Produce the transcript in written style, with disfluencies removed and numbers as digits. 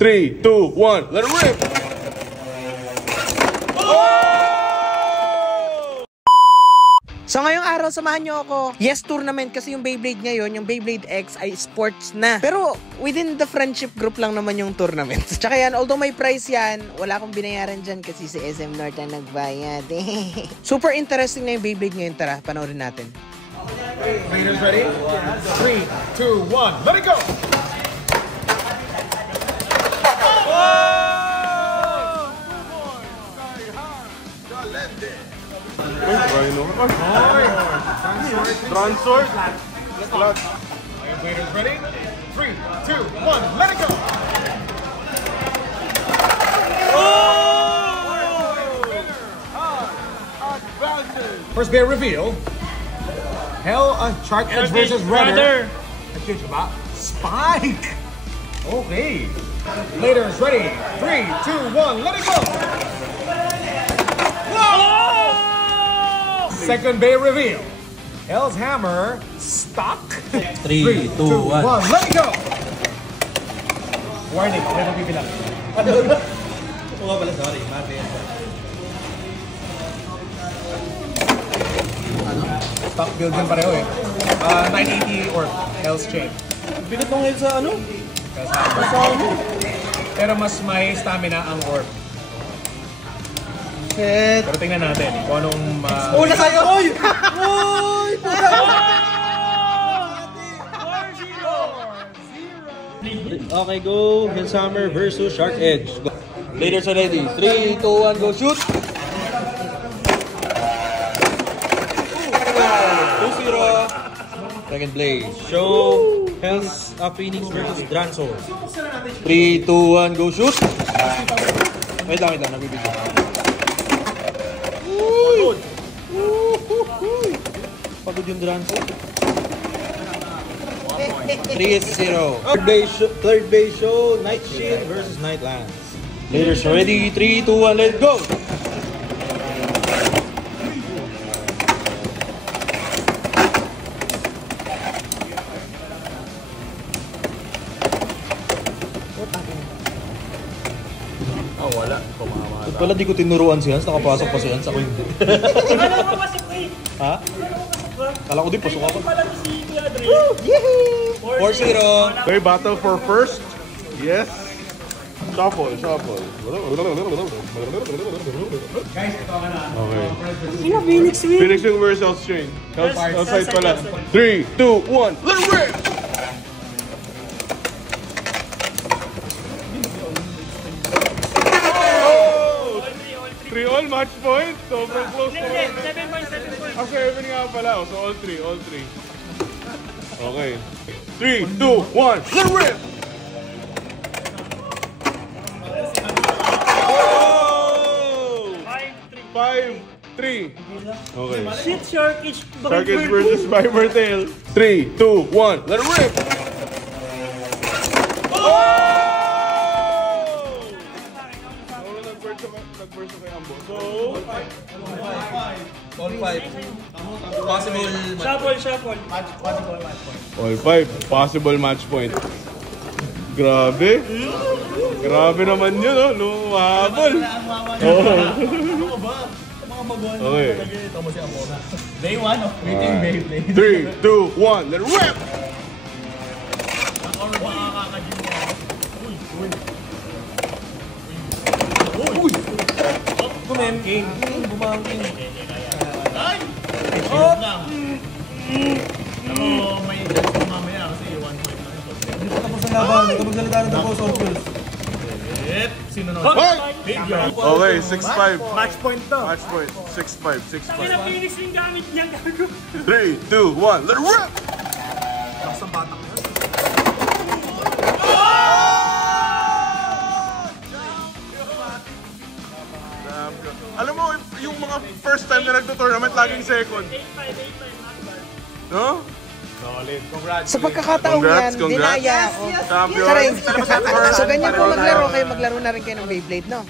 3, 2, 1, let it rip! So ngayong araw, samahan nyo ako. Yes, tournament kasi yung Beyblade ngayon, yung Beyblade X ay sports na. Pero within the friendship group lang naman yung tournament. Tsaka yan, although may prize yan, wala akong binayaran dyan kasi si SM North ang nagbayad. Super interesting na yung Beyblade ngayon. Tara, panoorin natin. Leaders ready? 3, 2, 1, let it go! Transort. Leaders ready? 3, 2, 1, let it go! First bear reveal. Hell Shark Edge versus Redder. Spike! Okay. Leaders ready? 3, 2, 1, let it go! Whoa! Second bear reveal. Hell's Hammer, stock. 3, 2, 1. Let it go! Warning, may mapipilang. Oo pala, sorry. Stock build din pareho eh. 980 or Hell's Chain. Pinatong yun sa ano? Hell's Hammer. Pero mas may stamina ang orb. Shit! Pero tingnan natin kung anong... Oh, nasaya! Oy! Oy! Okay, go! Hellhammer versus Shark Edge. Go. Leaders are ready. 3, 2, 1, go shoot! 2-0. Second play. Show Hell's Phoenix versus Dranso. 3, 2, 1, go shoot! Wait lang, nabibigyan. Pagod yung Dranso. 3-0. Third base show, Night Shield versus Nightlands. Leaders ready, 3, 2, 1, let's go! Wala. Pala di ko tinuruan si Hans, nakapasok pa si Hans, ako hindi. Kala ko pasok eh. Ha? Kala ko din, pasok ako. Pala ko si Kuya Dre. 4-0. Okay, battle for first. Yes. Shuffle. Guys, ito ka na. Okay. Phoenix win. Phoenix Wing versus Hellstrain. Outside pala. 3, 2, 1, let it rip! Three all match point. Sobrang close to Hindi, 7 points. Ah, 7 nga pala. So all three. Okay. 3, 2, 1, let it rip! 5-3. Okay. Shit, Shark Edge. Shark Edge versus Viper Tail. 3, 2, 1, let it rip! Nag-burst kay Ambo. So, All 5. Possible Shuffle. all 5. Possible match point. Grabe. Grabe naman yun, oh. Lumahabol. Okay. Day 1 of meeting Beyblade. 3, 2, 1, let it rip! King. Bumangking. May judge mamaya kasi 1 point na rin. Hindi pa tapos ang laban. Hindi ka magsalita ng tapos on field. Sino na? Okay, 6-5. Match point to. Match point. 6-5. Kaya Phoenix yung gamit niya, gago. 3, 2, 1, let it rip! Ang batang na. Alam mo, yung mga first time na nagto-tournament, laging second. 8-5. No? Solid. Congrats. Sa pagkakataong yan, Congrats. dinaya ako. Champion. Charing. So ganyan po maglaro kayo, maglaro na rin kayo ng Beyblade, no?